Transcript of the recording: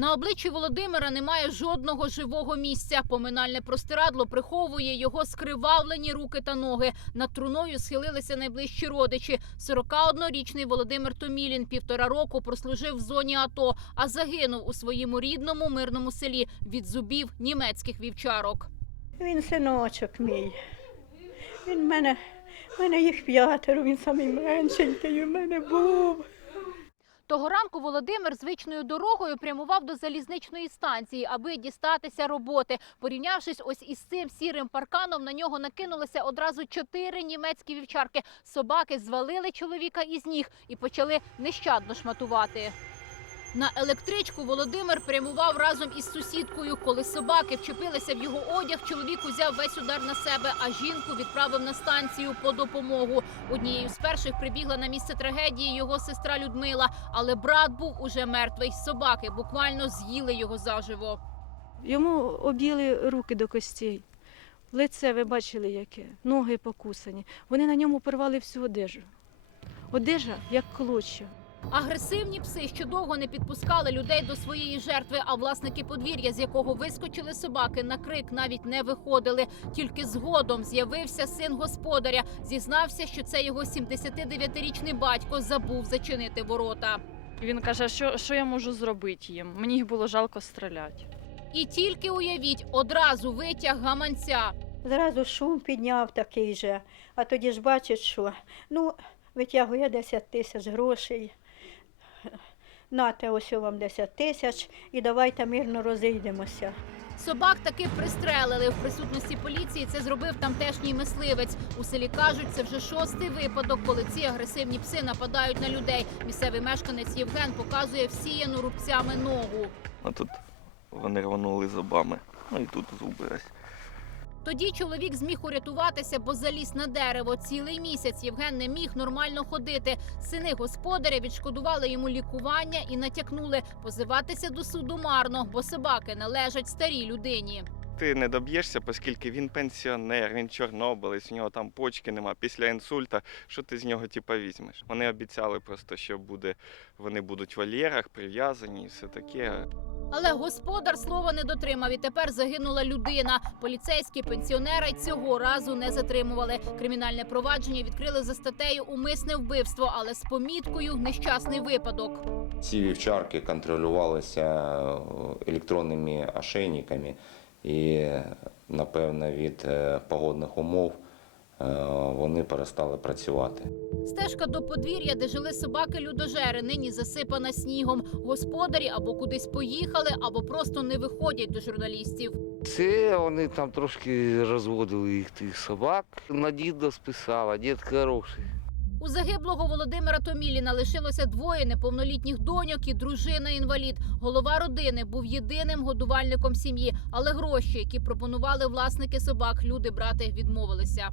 На обличчі Володимира немає жодного живого місця. Поминальне простирадло приховує його скривавлені руки та ноги. Над труною схилилися найближчі родичі. 41-річний Володимир Томілін півтора року прослужив в зоні АТО, а загинув у своєму рідному мирному селі від зубів німецьких вівчарок. Він синочок мій. Він мене, мене їх п'ятеро, він самий меншенький у мене був. Того ранку Володимир звичною дорогою прямував до залізничної станції, аби дістатися роботи. Порівнявшись ось із цим сірим парканом, на нього накинулися одразу чотири німецькі вівчарки. Собаки звалили чоловіка із ніг і почали нещадно шматувати. На електричку Володимир прямував разом із сусідкою. Коли собаки вчепилися в його одяг, чоловік узяв весь удар на себе, а жінку відправив на станцію по допомогу. Однією з перших прибігла на місце трагедії його сестра Людмила, але брат був уже мертвий. Собаки буквально з'їли його заживо. Йому об'їли руки до костей. Лице ви бачили яке, ноги покусані. Вони на ньому порвали всю одежу. Одежа як клоча. Агресивні пси ще довго не підпускали людей до своєї жертви, а власники подвір'я, з якого вискочили собаки, на крик навіть не виходили. Тільки згодом з'явився син господаря. Зізнався, що це його 79-річний батько забув зачинити ворота. Він каже, що, що я можу зробити їм. Мені їх було жалко стріляти. І тільки уявіть, одразу витяг гаманця. Зразу шум підняв такий же, а тоді ж бачить, що ну, витягує 10 тисяч грошей. Нате ось вам 10 тисяч і давайте мирно розійдемося. Собак таки пристрелили в присутності поліції. Це зробив тамтешній мисливець. У селі кажуть, це вже шостий випадок, коли ці агресивні пси нападають на людей. Місцевий мешканець Євген показує всіяну рубцями ногу. А тут вони рванули зубами. Ну і тут зуби ось. Тоді чоловік зміг урятуватися, бо заліз на дерево. Цілий місяць Євген не міг нормально ходити. Сини господаря відшкодували йому лікування і натякнули позиватися до суду марно, бо собаки належать старій людині. Ти не доб'єшся, оскільки він пенсіонер, він чорнобилець, у нього там почки нема після інсульта. Що ти з нього типа візьмеш? Вони обіцяли просто, що буде, вони будуть в вольєрах, прив'язані і все таке. Але господар слова не дотримав і тепер загинула людина. Поліцейські пенсіонера й цього разу не затримували. Кримінальне провадження відкрили за статтею умисне вбивство, але з поміткою нещасний випадок. Ці вівчарки контролювалися е, електронними ошейниками і, напевно, від е, погодних умов вони перестали працювати. Стежка до подвір'я, де жили собаки-людожери, нині засипана снігом. Господарі або кудись поїхали, або просто не виходять до журналістів. Це вони там трошки розводили їх тих собак. На діда списав, а дід хороший. У загиблого Володимира Томіліна лишилося двоє неповнолітніх доньок і дружина-інвалід. Голова родини був єдиним годувальником сім'ї, але гроші, які пропонували власники собак, люди брати відмовилися.